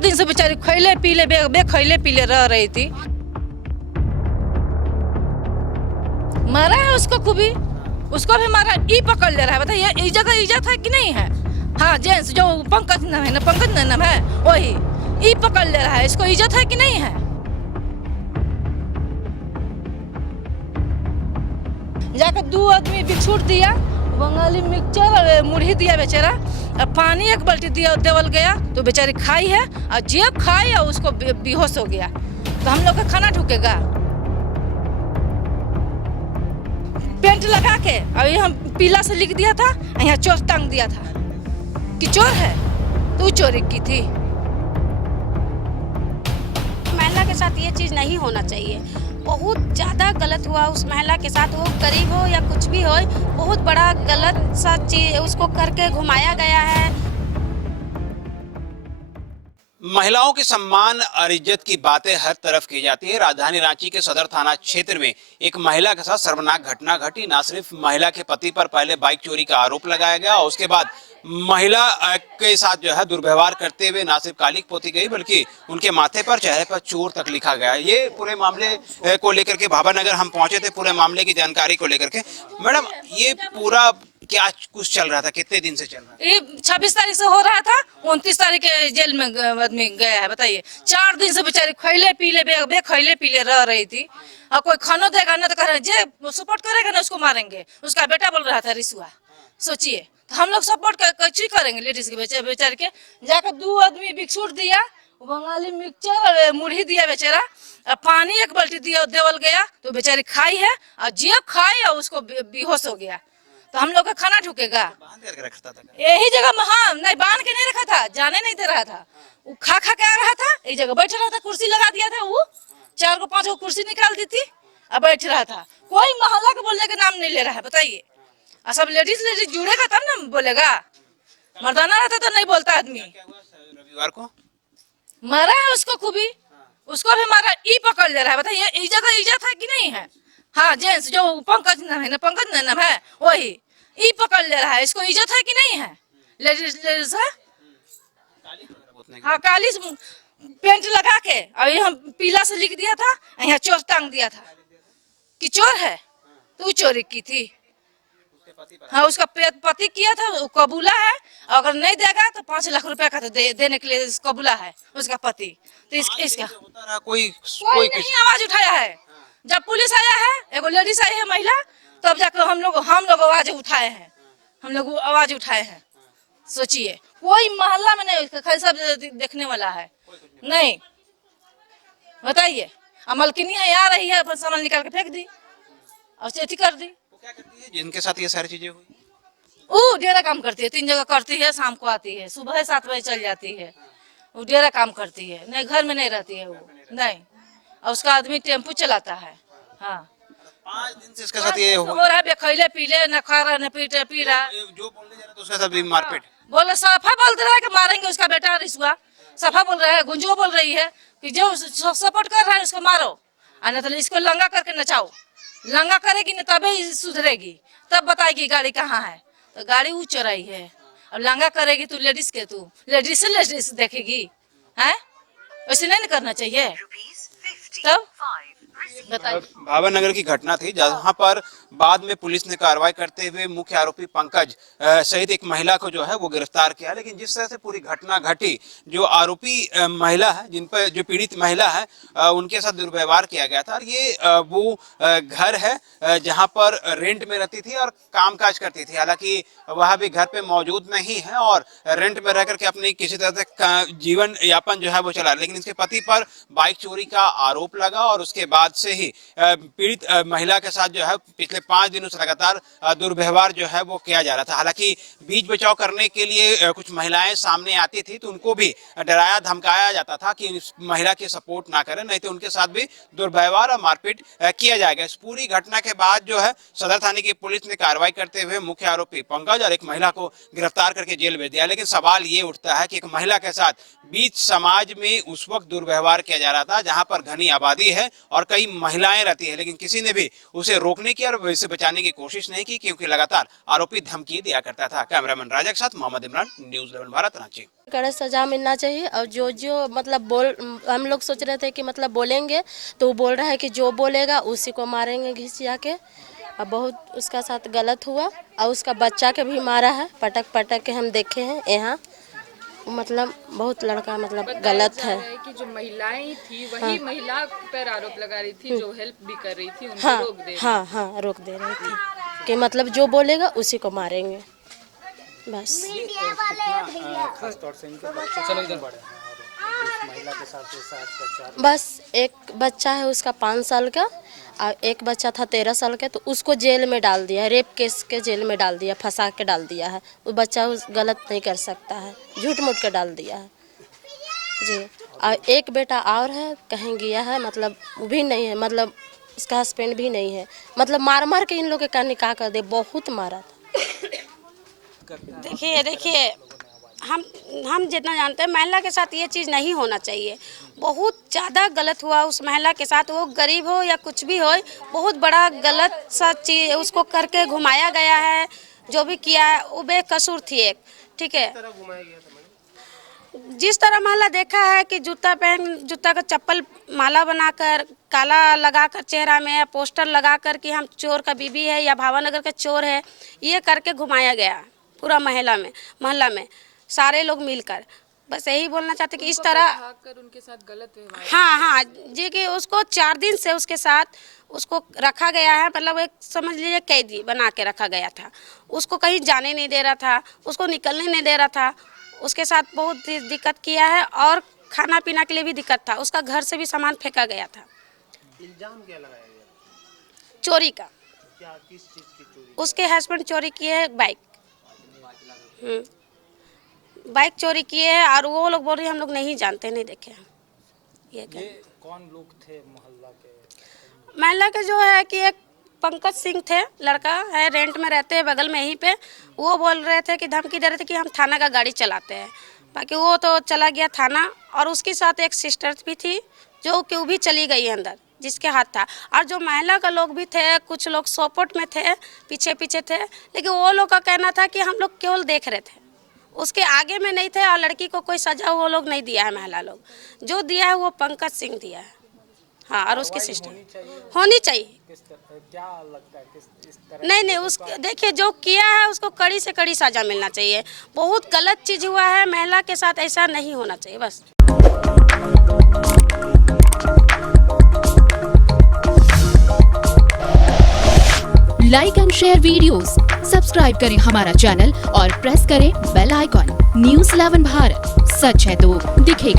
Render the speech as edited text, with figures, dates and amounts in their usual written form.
दिन से बेचारी खैले पीले खैले पीले रह रही थी। मारा है उसको खूबी, उसको भी मारा। ई पकड़ ले रहा है, बताइए इस जगह इज्जत है कि नहीं है? हाँ, जेंट्स जो पंकज नाम है ना, पंकज नाम है, वही ई पकड़ ले रहा है। इसको इज्जत है कि नहीं है? जाकर 2 आदमी बिछुट दिया, बंगाली मिक्सचर और मुढ़ी दिया बेचारा। अब पानी 1 बाल्टी दिया देवल गया तो बेचारी खाई है, और जेब खाई और उसको बेहोश हो गया। तो हम लोग का खाना ठुकेगा? पेंट लगा के और हम पीला से लिख दिया था, यहाँ चोर टांग दिया था कि चोर है, तू चोरी की थी। महिला के साथ ये चीज़ नहीं होना चाहिए, बहुत ज़्यादा गलत हुआ उस महिला के साथ। वो गरीब हो या कुछ भी हो, बहुत बड़ा गलत सा चीज उसको करके घुमाया गया है। महिलाओं के सम्मान और इज्जत की बातें हर तरफ की जाती है। राजधानी रांची के सदर थाना क्षेत्र में एक महिला के साथ शर्मनाक घटना घटी। न सिर्फ महिला के पति पर पहले बाइक चोरी का आरोप लगाया गया और उसके बाद महिला के साथ जो है दुर्व्यवहार करते हुए न सिर्फ कालिक पोती गई, बल्कि उनके माथे पर, चेहरे पर चोर तक लिखा गया। ये पूरे मामले को लेकर के भावानगर हम पहुंचे थे, पूरे मामले की जानकारी को लेकर के। मैडम, ये पूरा क्या कुछ चल रहा था, कितने दिन से चल रहा है? ये 26 तारीख से हो रहा था, 29 तारीख के जेल में आदमी गया है। बताइए 4 दिन से बेचारी खैले पीले रह रही थी। और कोई खाना देगा ना तो कह रहे जे सपोर्ट करेगा ना उसको मारेंगे। उसका बेटा बोल रहा था रिसुआ। सोचिए, तो हम लोग सपोर्ट कैसे करेंगे लेडीज के बेचारे के? जाकर 2 आदमी बिछुट दिया, बंगाली मिक्सचर और मुढ़ी दिया बेचारा। अब पानी 1 बाल्टी दिया देवल गया तो बेचारी खाई है, और जेब खाई और उसको बेहोश हो गया। तो हम लोग का खाना ठुकेगा? यही जगह में, हाँ, नहीं बांध के नहीं रखा था, जाने नहीं दे रहा था। वो खा के आ रहा था, एक जगह बैठ रहा था, कुर्सी लगा दिया था। वो 4 को 5 को कुर्सी निकाल दी थी और बैठ रहा था। कोई मोहल्ला के बोलने का नाम नहीं ले रहा है। बताइए, और सब लेडीज जुड़ेगा तब ना बोलेगा। मर्दाना रहता तो नहीं बोलता आदमी। रविवार को मारा है उसको खूबी, उसको भी मारा। ई पकड़ ले रहा है, बताइए इस जगह इज्जत है कि नहीं है? हाँ, जेंट्स जो पंकज नाम है ना, पंकज नाम है, वही ई पकड़ ले रहा है। इसको इज्जत है कि नहीं है? लेडीज है। हाँ, काली पेंट लगा के और हम पीला से लिख दिया था, यहाँ चोर टांग दिया था कि चोर है, तू चोरी की थी। हाँ, उसका पति किया था, वो कबूला है। अगर नहीं देगा तो 5 लाख रुपया का देने के लिए कबूला है उसका पति। तो इसका कोई नहीं आवाज उठाया है। जब पुलिस आया है, एगो लेडीज आई है महिला, तब जाकर हम लोग आवाज उठाए हैं। हम लोग आवाज उठाए हैं। सोचिए, कोई मोहल्ला में नहीं, खाली सब देखने वाला है नहीं। बताइए, मलकिनी है आ रही है, अपन सामान निकाल के फेंक दी और चेठी कर दी। क्या करती है जिनके साथ ये सारी चीजें हुई? वो डेरा काम करती है, 3 जगह करती है, शाम को आती है, सुबह 7 बजे चल जाती है। वो डेरा काम करती है, नहीं घर में नहीं रहती है वो, नहीं। और उसका आदमी टेम्पू चलाता है। हाँ, 5 दिन से इसके साथ ये हो रहा है, खैले पीले, न खा रहा, न पी रहा। जो बोलने जा रहा था उसके साथ भी मारपीट। बोले सफा बोल रहा है कि मारेंगे उसका बेटा रिसुआ। सफा बोल रहा है, गुंजो बोल रही है कि जो सपोर्ट कर रहा है उसको मारो, और न तो इसको लंगा करके नचाओ। लंगा करेगी न तभी सुधरेगी, तब बताएगी गाड़ी कहाँ है। तो गाड़ी वो चोराई है। अब लंगा करेगी तो लेडीज के, तू लेडीज देखेगी है? वैसे नहीं करना चाहिए। तब बताइए, भावानगर की घटना थी जहां पर बाद में पुलिस ने कार्रवाई करते हुए मुख्य आरोपी पंकज सहित एक महिला को जो है वो गिरफ्तार किया। लेकिन जिस तरह से पूरी घटना घटी, जो आरोपी महिला है, जिन पर जो पीड़ित महिला है, उनके साथ दुर्व्यवहार किया गया था। और ये वो घर है जहां पर रेंट में रहती थी और कामकाज करती थी। हालांकि वह भी घर पे मौजूद नहीं है और रेंट में रह करके अपनी किसी तरह से जीवन यापन जो है वो चला। लेकिन इसके पति पर बाइक चोरी का आरोप लगा और उसके बाद से ही पीड़ित महिला के साथ जो है पिछले 5 दिनों से लगातार दुर्व्यवहार जो है वो किया जा रहा था। हालांकि बीच बचाव करने के लिए कुछ महिलाएं सामने आती थी तो उनको भी डराया धमकाया जाता था कि इस महिला की सपोर्ट ना करें, नहीं तो उनके साथ भी दुर्व्यवहार और मारपीट किया जाएगा। इस पूरी घटना के बाद जो है सदर थाने की पुलिस ने कार्रवाई करते हुए मुख्य आरोपी पंकज और एक महिला को गिरफ्तार करके जेल भेज दिया। लेकिन सवाल ये उठता है कि एक महिला के साथ बीच समाज में उस वक्त दुर्व्यवहार किया जा रहा था जहां पर घनी आबादी है और कई महिलाएं रहती है, लेकिन किसी ने भी उसे रोकने की और इसे बचाने की कोशिश नहीं की, क्योंकि लगातार आरोपी धमकी दिया करता था। कैमरामैन राजा के साथ मोहम्मद इमरान, न्यूज़ 11 भारत, रांची। कड़क सजा मिलना चाहिए। और जो मतलब हम लोग सोच रहे थे कि मतलब बोलेंगे, तो वो बोल रहा है कि जो बोलेगा उसी को मारेंगे घिस के। और बहुत उसका साथ गलत हुआ, और उसका बच्चा के भी मारा है, पटक के हम देखे हैं यहाँ। मतलब बहुत लड़का मतलब गलत है कि जो महिलाएं थी वही महिला पर आरोप लगा रही थी, जो हेल्प भी कर रही थी, उनको हाँ रोक दे हाँ रोक दे रही थी कि मतलब जो बोलेगा उसी को मारेंगे बस। बस एक बच्चा है उसका 5 साल का, और एक बच्चा था 13 साल का, तो उसको जेल में डाल दिया है, रेप केस के जेल में डाल दिया, फंसा के डाल दिया है। वो बच्चा गलत नहीं कर सकता है, झूठ मूठ के डाल दिया है जी। और एक बेटा और है, कहीं गया है, मतलब वो भी नहीं है, मतलब उसका हस्बैंड भी नहीं है, मतलब मार के इन लोगों का निकाह कर दे, बहुत मारा था। देखिए हम जितना जानते हैं, महिला के साथ ये चीज़ नहीं होना चाहिए। बहुत ज़्यादा गलत हुआ उस महिला के साथ, वो गरीब हो या कुछ भी हो, बहुत बड़ा गलत सा चीज़ उसको करके घुमाया गया है। जो भी किया है वो बेकसूर थी एक, ठीक है। जिस तरह महिला देखा है कि जूता का चप्पल माला बनाकर, काला लगाकर चेहरा में, पोस्टर लगाकर कि हम चोर का बीबी है या भावानगर का चोर है, ये करके घुमाया गया पूरा मोहल्ला में सारे लोग मिलकर। बस यही बोलना चाहते कि इस तरह कर उनके साथ गलत व्यवहार। हाँ जी, कि उसको 4 दिन से उसके साथ उसको रखा गया है, मतलब एक समझ लीजिए कैदी बना के रखा गया था। उसको कहीं जाने नहीं दे रहा था, उसको निकलने नहीं दे रहा था, उसके साथ बहुत दिक्कत किया है, और खाना पीना के लिए भी दिक्कत था। उसका घर से भी सामान फेंका गया था। इल्जाम क्या लगाया गया? चोरी का। क्या, किस चीज की चोरी? उसके हस्बैंड चोरी किए है बाइक, बाइक चोरी किए है, और वो लोग बोल रहे हम लोग नहीं जानते, नहीं देखे हैं। ये कौन लोग थे महिला के जो है कि एक पंकज सिंह थे, लड़का है, रेंट में रहते हैं बगल में यहीं पे। वो बोल रहे थे कि धमकी दे रहे थे कि हम थाना का गाड़ी चलाते हैं। बाकी वो तो चला गया थाना, और उसके साथ एक सिस्टर भी थी जो कि वो भी चली गई अंदर, जिसके हाथ था। और जो महिला का लोग भी थे, कुछ लोग सपोर्ट में थे, पीछे थे, लेकिन वो लोग का कहना था कि हम लोग केवल देख रहे थे, उसके आगे में नहीं थे। और लड़की को कोई सजा वो लोग नहीं दिया है, महिला लोग जो दिया है वो पंकज सिंह दिया है। हाँ, और उसकी सिस्टर होनी चाहिए। क्या लगता है किस तरह? नहीं उस देखिए जो किया है उसको कड़ी से कड़ी सजा मिलना चाहिए। बहुत गलत चीज़ हुआ है, महिला के साथ ऐसा नहीं होना चाहिए बस। Like and share videos, subscribe करें हमारा चैनल और प्रेस करें बेल आइकॉन। न्यूज़ 11 भारत, सच है तो दिखेगा।